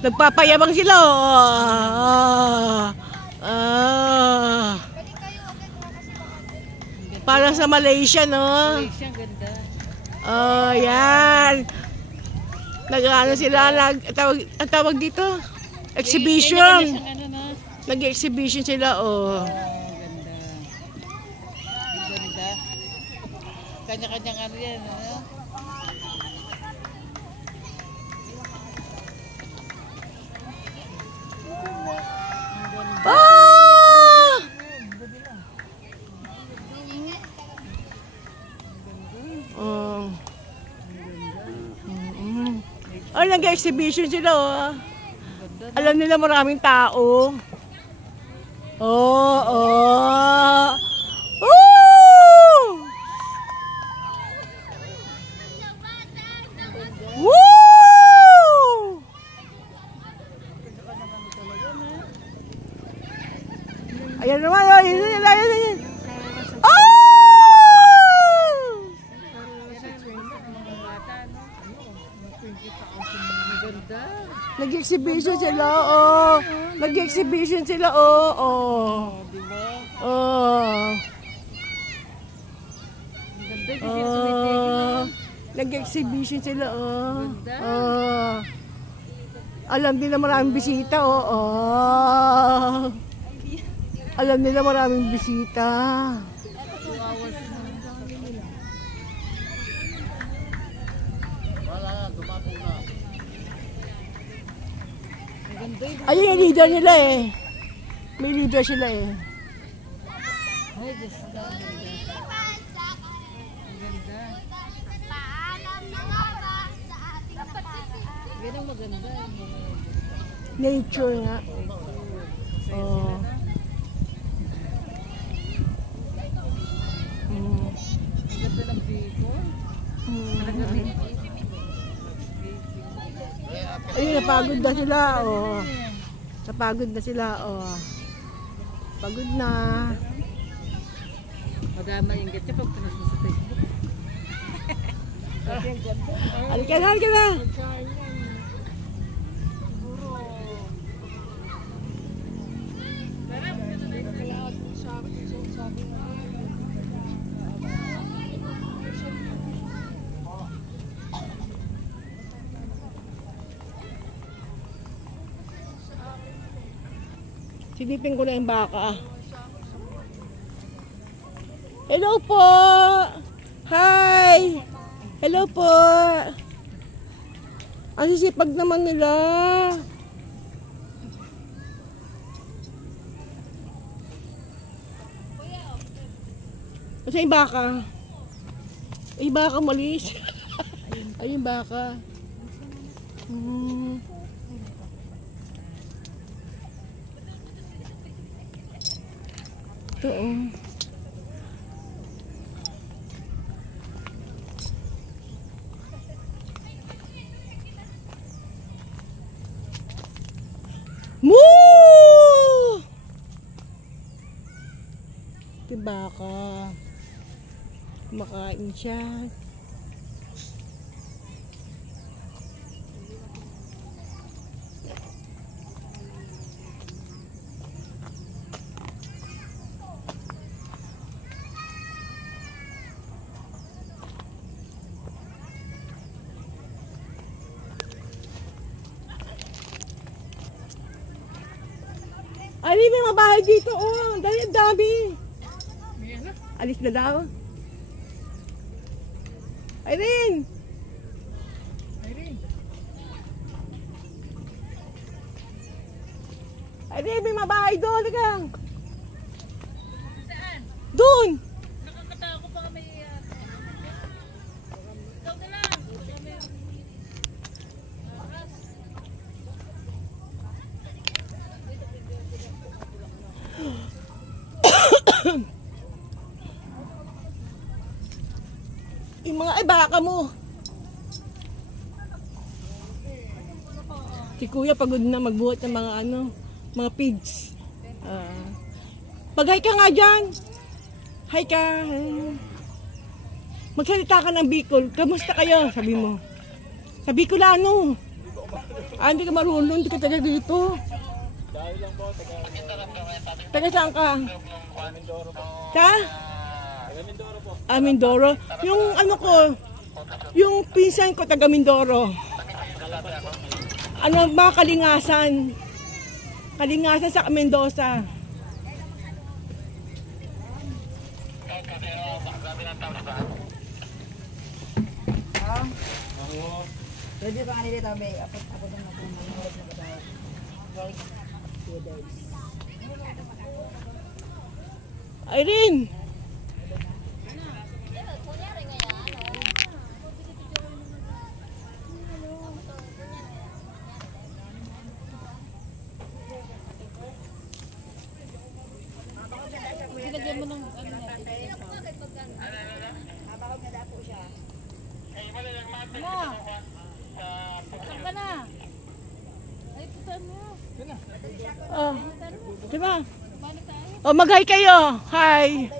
Nagpapayabang sila. Oh. Parang sa Malaysia, no? Malaysia, ganda. Oh, yan. Nag-ano sila, ang tawag dito? Exhibition. Nag-exhibition sila, oh. Ganda. Ganda. Kanya-kanyang ano yan, ano? Oh, nag-exhibition sila, oh. Alam nila maraming tao. Oh, oh. Woo! Woo! Ayan naman, oh. Ayan. Oh! Nag-exhibition sila, oh. Nag-exhibition sila, oh. Oh. Oh. Oh. Nag-exhibition sila, oh. Oh. Alam nila maraming bisita, oh. Oh. Alam nila maraming bisita. Ayun yung leader nila eh. May leader sila eh. Ay, Diyos ko. Yan ang maganda. Nature nga. Oh. Ganda ng Bicol. Ayun, napagod na sila, oh. Napagod na sila, oh. Pagod na. Madama yung ganda pag pinas mo sa Facebook. Halika na, halika na. Silipin ko na yung baka. Hello po! Hi! Hello po! Ang sisipag naman nila. Kasi yung baka. Yung baka malis. Ayun baka. Ito, oh. Moo! Ito baka. Kumakain siya. Ay, may mabahay dito, oh. Dahil ang dami. Alis na daw. Irene! Irene, may mabahay doon. Saan? Doon! Nakakatako pa kami. Ikaw na lang. Yung mga baka mo. Si kuya pagod na magbuhat ng mga mga pigs. Mag-hi ka nga dyan. Hi ka. Magsalita ka ng Bicol. Kamusta kayo? Sabi mo. Sa Bicolano. Ah, hindi ka marunong, hindi ka taga dito. Taga saan ka? Sa? Ah, Mindoro. Yung ano ko, yung pinsan ko taga Mindoro. Ano, mga Kalingasan. Kalingasan sa Mendoza. Pwede pa kanila dito, may ako doon na kung manuhod na ba. Right? 2 days. Irene! Sinagyan mo ng ano natin. Mabakog na dapo siya. Ano? Saan ka na? Ay, putaan mo. Oh, diba? Balik tayo. Oh, mag-hi kayo. Hi.